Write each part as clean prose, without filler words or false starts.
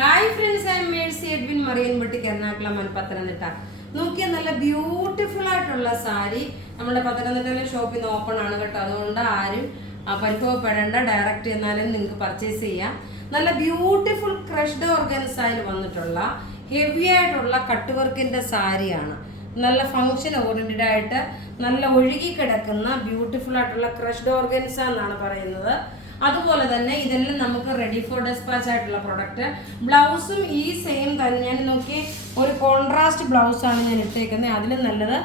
Hi friends, I am Mercy Edwin, Marian boutique, Ernakulam, Pathanamthitta. നോക്കിയ നല്ല beautiful ആയിട്ടുള്ള സാരി നമ്മുടെ പത്തനംതിട്ടയിലെ ഷോപ്പിൽ നിന്ന് ഓപ്പൺ ആണ് കേട്ടോ. അതുകൊണ്ട് ആരും പരിഭവപ്പെടേണ്ട, ഡയറക്റ്റ് ചെന്നാലും നിങ്ങൾക്ക് പർച്ചേസ് ചെയ്യാം. നല്ല ബ്യൂട്ടിഫുൾ ക്രഷ്ഡ് ഓർഗൻസായിൽ വന്നിട്ടുള്ള ഹെവി ആയിട്ടുള്ള കട്ട് വർക്കിന്റെ സാരിയാണ്. നല്ല ഫങ്ഷൻ ഓറിയന്റഡ് ആയിട്ട് നല്ല ഒഴുകി കിടക്കുന്ന ബ്യൂട്ടിഫുൾ ആയിട്ടുള്ള ക്രഷ്ഡ് ഓർഗൻസ എന്നാണ് പറയുന്നത്. അതുപോലെ തന്നെ ഇതെല്ലാം നമുക്ക് റെഡി ഫോർ ഡെസ്പാച്ച് ആയിട്ടുള്ള പ്രൊഡക്റ്റ്. ബ്ലൗസും ഈ സെയിം തന്നെ. ഞാൻ നോക്കി ഒരു കോൺട്രാസ്റ്റ് ബ്ലൗസാണ് ഞാൻ ഇട്ടേക്കുന്നത്. അതിലും നല്ലത്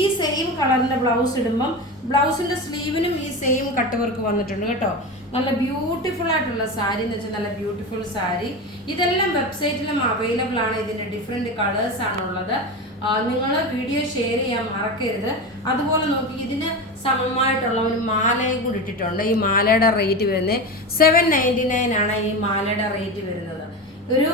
ഈ സെയിം കളറിന്റെ ബ്ലൗസ് ഇടുമ്പം ബ്ലൗസിന്റെ സ്ലീവിനും ഈ സെയിം കട്ട് വർക്ക് വന്നിട്ടുണ്ട് കേട്ടോ. നല്ല ബ്യൂട്ടിഫുൾ ആയിട്ടുള്ള സാരി എന്ന് വെച്ചാൽ നല്ല ബ്യൂട്ടിഫുൾ സാരി. ഇതെല്ലാം വെബ്സൈറ്റിലും അവൈലബിൾ ആണ്. ഇതിന്റെ ഡിഫറെന്റ് കളേഴ്സ് ആണുള്ളത്. നിങ്ങൾ വീഡിയോ ഷെയർ ചെയ്യാൻ മറക്കരുത്. അതുപോലെ നോക്കി ഇതിന് സമമായിട്ടുള്ള ഒരു മാലയും കൂടി ഇട്ടിട്ടുണ്ട്. ഈ മാലയുടെ റേറ്റ് വരുന്നത് 799 ആണ്. ഈ മാലയുടെ റേറ്റ് വരുന്നത് ഒരു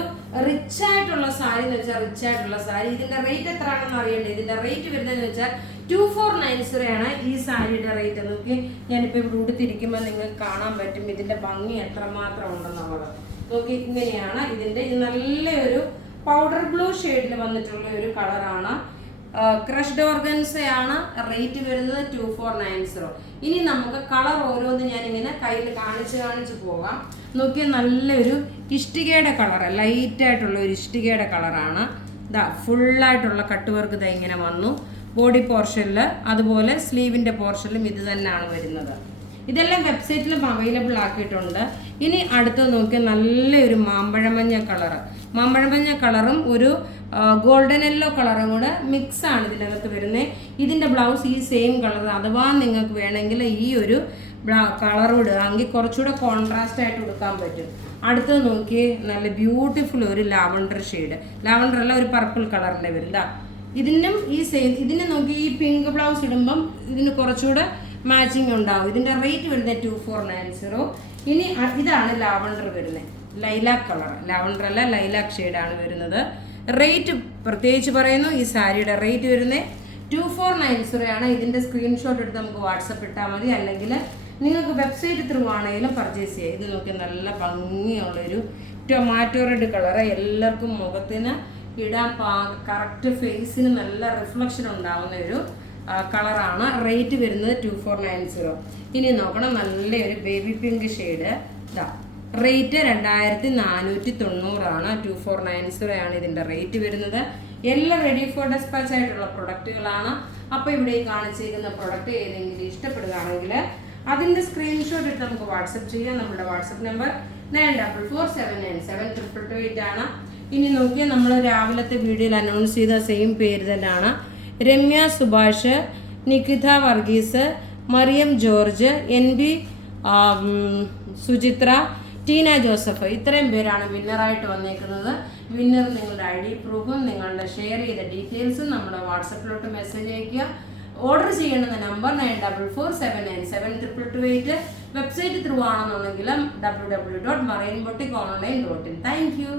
റിച്ച് ആയിട്ടുള്ള സാരി എന്ന് വെച്ചാൽ റിച്ച് ആയിട്ടുള്ള സാരി. ഇതിന്റെ റേറ്റ് എത്ര ആണെന്ന് അറിയണ്ടേ? ഇതിന്റെ റേറ്റ് വരുന്നതെന്ന് വെച്ചാൽ 2490 ആണ് ഈ സാരിയുടെ റേറ്റ്. നോക്കി ഞാനിപ്പോൾ ഇവിടെ ഉടുത്തിരിക്കുമ്പോൾ നിങ്ങൾക്ക് കാണാൻ പറ്റും ഇതിന്റെ ഭംഗി എത്രമാത്രം ഉണ്ടെന്നുള്ളത്. നോക്കി ഇങ്ങനെയാണ് ഇതിന്റെ. ഇത് നല്ലൊരു പൗഡർ ബ്ലൂ ഷെയ്ഡിൽ വന്നിട്ടുള്ള ഒരു കളറാണ്. ക്രഷ്ഡ് ഓർഗൻസയാണ്. റേറ്റ് വരുന്നത് 2490. ഇനി നമുക്ക് കളർ ഓരോന്ന് ഞാനിങ്ങനെ കയ്യിൽ കാണിച്ച് പോകാം. നോക്കിയാൽ നല്ലൊരു ഇഷ്ടികയുടെ കളർ, ലൈറ്റ് ആയിട്ടുള്ള ഒരു ഇഷ്ടികയുടെ കളറാണ്. ഇതാ ഫുള്ളായിട്ടുള്ള കട്ട് വർക്ക് ഇതാ ഇങ്ങനെ വന്നു. ബോഡി പോർഷനിൽ അതുപോലെ സ്ലീവിൻ്റെ പോർഷനിലും ഇത് തന്നെയാണ് വരുന്നത്. ഇതെല്ലാം വെബ്സൈറ്റിലും അവൈലബിൾ ആക്കിയിട്ടുണ്ട്. ഇനി അടുത്ത് നോക്കിയാൽ നല്ലൊരു മാമ്പഴമഞ്ഞ കളറ്. മാമ്പഴമഞ്ഞ കളറും ഒരു ഗോൾഡൻ യെല്ലോ കളറും കൂടെ മിക്സ് ആണ് ഇതിനകത്ത് വരുന്നത്. ഇതിൻ്റെ ബ്ലൗസ് ഈ സെയിം കളർ. അഥവാ നിങ്ങൾക്ക് വേണമെങ്കിൽ ഈ ഒരു കളർ ഇടുകയാണെങ്കിൽ കുറച്ചുകൂടെ കോൺട്രാസ്റ്റ് ആയിട്ട് കൊടുക്കാൻ പറ്റും. അടുത്തത് നോക്കി നല്ല ബ്യൂട്ടിഫുൾ ഒരു ലാവണ്ടർ ഷെയ്ഡ്. ലാവണ്ടർ അല്ല, ഒരു പർപ്പിൾ കളറിൻ്റെ വരും. ഇതിനും ഈ സെയിം. ഇതിന് നോക്കി ഈ പിങ്ക് ബ്ലൗസ് ഇടുമ്പം ഇതിന് കുറച്ചുകൂടെ മാച്ചിങ് ഉണ്ടാവും. ഇതിൻ്റെ റേറ്റ് വരുന്നത് 2490. ഇനി ഇതാണ് ലാവണ്ടർ വരുന്നത്, ലൈലാക്ക് കളർ. ലാവണ്ടർ അല്ല, ലൈലാക്ക് ഷെയ്ഡാണ് വരുന്നത്. റേറ്റ് പ്രത്യേകിച്ച് പറയുന്നു, ഈ സാരിയുടെ റേറ്റ് വരുന്നത് 2490 ആണ്. ഇതിൻ്റെ സ്ക്രീൻഷോട്ട് എടുത്ത് നമുക്ക് വാട്സപ്പ് ഇട്ടാൽ മതി, അല്ലെങ്കിൽ നിങ്ങൾക്ക് വെബ്സൈറ്റ് ത്രൂ ആണെങ്കിലും പർച്ചേസ് ചെയ്യാം. ഇത് നോക്കി നല്ല ഭംഗിയുള്ളൊരു ടൊമാറ്റോ റെഡ് കളറ്. എല്ലാവർക്കും മുഖത്തിന് ഇടാൻ കറക്റ്റ് ഫേസിന് നല്ല റിഫ്ലക്ഷൻ ഉണ്ടാവുന്ന ഒരു കളറാണ്. റേറ്റ് വരുന്നത് 2490. ഇനി നോക്കണം നല്ലൊരു ബേബി പിങ്ക് ഷെയ്ഡ്. റേറ്റ് 2490 ആണ്. 2490 ആണ് ഇതിൻ്റെ റേറ്റ് വരുന്നത്. എല്ലാം റെഡി ഫോർ ഡെസ്പാച്ച് ആയിട്ടുള്ള പ്രൊഡക്റ്റുകളാണ്. അപ്പോൾ ഇവിടെ ഈ കാണിച്ചിരിക്കുന്ന പ്രൊഡക്റ്റ് ഏതെങ്കിലും ഇഷ്ടപ്പെടുകയാണെങ്കിൽ അതിൻ്റെ സ്ക്രീൻഷോട്ട് എടുത്ത് നമുക്ക് വാട്സപ്പ് ചെയ്യാം. നമ്മുടെ വാട്സപ്പ് നമ്പർ 9447972228 ആണ്. ഇനി നോക്കിയാൽ നമ്മൾ രാവിലത്തെ വീഡിയോയിൽ അനൗൺസ് ചെയ്ത സെയിം പേര് തന്നെയാണ്. Ramya Subhash, Nikita Varghese, Mariam George, NB Suchitra, Tina Joseph, ഇത്രയും പേരാണ് വിന്നറായിട്ട് വന്നേക്കുന്നത്. വിന്നർ നിങ്ങളുടെ ID പ്രൂഫും നിങ്ങളുടെ ഷെയർ ചെയ്ത ഡീറ്റെയിൽസും നമ്മുടെ വാട്സപ്പിലോട്ട് മെസ്സേജ് അയയ്ക്കുക. ഓർഡർ ചെയ്യേണ്ടുന്ന നമ്പർ 9447972228. വെബ്സൈറ്റ് ത്രൂ ആണെന്നുണ്ടെങ്കിൽ www.marianboutique.online.in. Thank you.